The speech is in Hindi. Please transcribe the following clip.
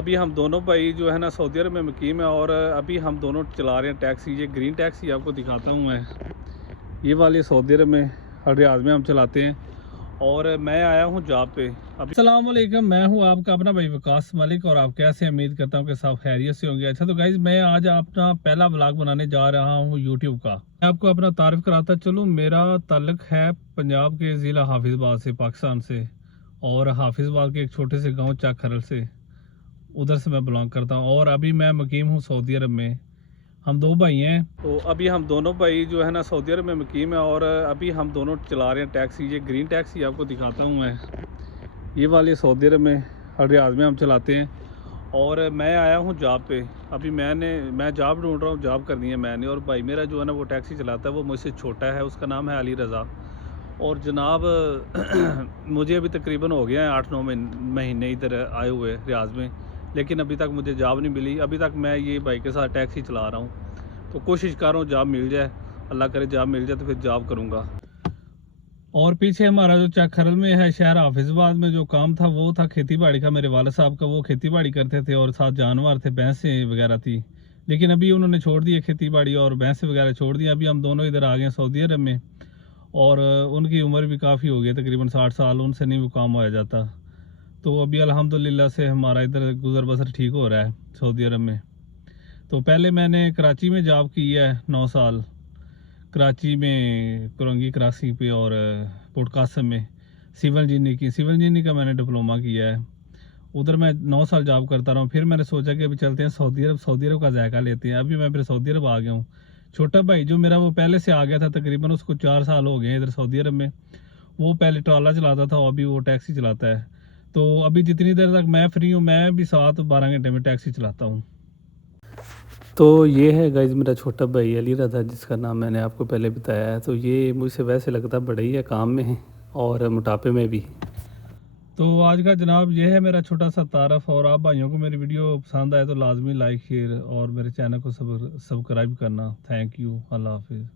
अभी हम दोनों भाई जो है ना सऊदी अरब में मुकीम है और अभी हम दोनों चला रहे हैं टैक्सी। ये ग्रीन टैक्सी आपको दिखाता हूँ मैं। ये वाली सऊदी अरब में रियाद में हम चलाते हैं और मैं आया हूँ जॉब पे अभी। अस्सलाम वालेकुम, मैं हूँ आपका अपना भाई वकास मलिक और आप कैसे उम्मीद करता हूँ कि सब खैरियत से होंगे। अच्छा तो गाइज मैं आज अपना पहला व्लॉग बनाने जा रहा हूँ यूट्यूब का। मैं आपको अपना तारीफ कराता चलूँ। मेरा ताल्लुक है पंजाब के ज़िला हाफिज़ाबाद से, पाकिस्तान से, और हाफिज़ाबाद के एक छोटे से गाँव चक खरल से, उधर से मैं बिलोंग करता हूँ। और अभी मैं मुकीम हूँ सऊदी अरब में। हम दो भाई हैं, तो अभी हम दोनों भाई जो है ना सऊदी अरब में मुकीम है और अभी हम दोनों चला रहे हैं टैक्सी। ये ग्रीन टैक्सी आपको दिखाता हूँ मैं। ये वाली सऊदी अरब में रियाद में हम चलाते हैं और मैं आया हूँ जॉब पे। अभी मैं जॉब ढूंढ रहा हूँ, जॉब करनी है मैंने। और भाई मेरा जो है ना वो टैक्सी चलाता है, वो मुझसे छोटा है, उसका नाम है अली रज़ा। और जनाब मुझे अभी तकरीबन हो गया है 8-9 महीने इधर आए हुए रियाज में, लेकिन अभी तक मुझे जॉब नहीं मिली। अभी तक मैं ये भाई के साथ टैक्सी चला रहा हूँ, तो कोशिश कर रहा हूँ जॉब मिल जाए। अल्लाह करे जॉब मिल जाए तो फिर जॉब करूँगा। और पीछे हमारा जो चक खरल में है शहर हाफिज़ाबाद में, जो काम था वो था खेती बाड़ी का। मेरे वाले साहब का, वो खेती बाड़ी करते थे और साथ जानवर थे, भैंसें वगैरह थी। लेकिन अभी उन्होंने छोड़ दी खेती बाड़ी और भैंसें वगैरह छोड़ दी। अभी हम दोनों इधर आ गए सऊदी अरब में और उनकी उम्र भी काफ़ी हो गई, तकरीबन 60 साल। उनसे नहीं वो काम होया जाता। तो अभी अल्हम्दुलिल्लाह से हमारा इधर गुजर बसर ठीक हो रहा है सऊदी अरब में। तो पहले मैंने कराची में जॉब की है 9 साल, कराची में कुरंगी क्रासी पे और पोर्ट कासम में सिविल इंजीनियरिंग का मैंने डिप्लोमा किया है। उधर मैं 9 साल जॉब करता रहा हूँ। फिर मैंने सोचा कि अभी चलते हैं सऊदी अरब का जायका लेते हैं। अभी मैं फिर सऊदी अरब आ गया हूँ। छोटा भाई जो मेरा वो पहले से आ गया था, तकरीबन उसको 4 साल हो गए इधर सऊदी अरब में। वो पहले ट्राला चलाता था, अभी वो टैक्सी चलाता है। तो अभी जितनी देर तक मैं फ्री हूँ, मैं भी 7-12 घंटे में टैक्सी चलाता हूँ। तो ये है गाइज मेरा छोटा भाई अली रज़ा, जिसका नाम मैंने आपको पहले बताया है। तो ये मुझसे वैसे लगता बड़ा ही है काम में और मोटापे में भी। तो आज का जनाब ये है मेरा छोटा सा तारफ़। और आप भाइयों को मेरी वीडियो पसंद आए तो लाजमी लाइक शेयर और मेरे चैनल को सब्सक्राइब करना। Thank you. अल्लाह हाफिज़।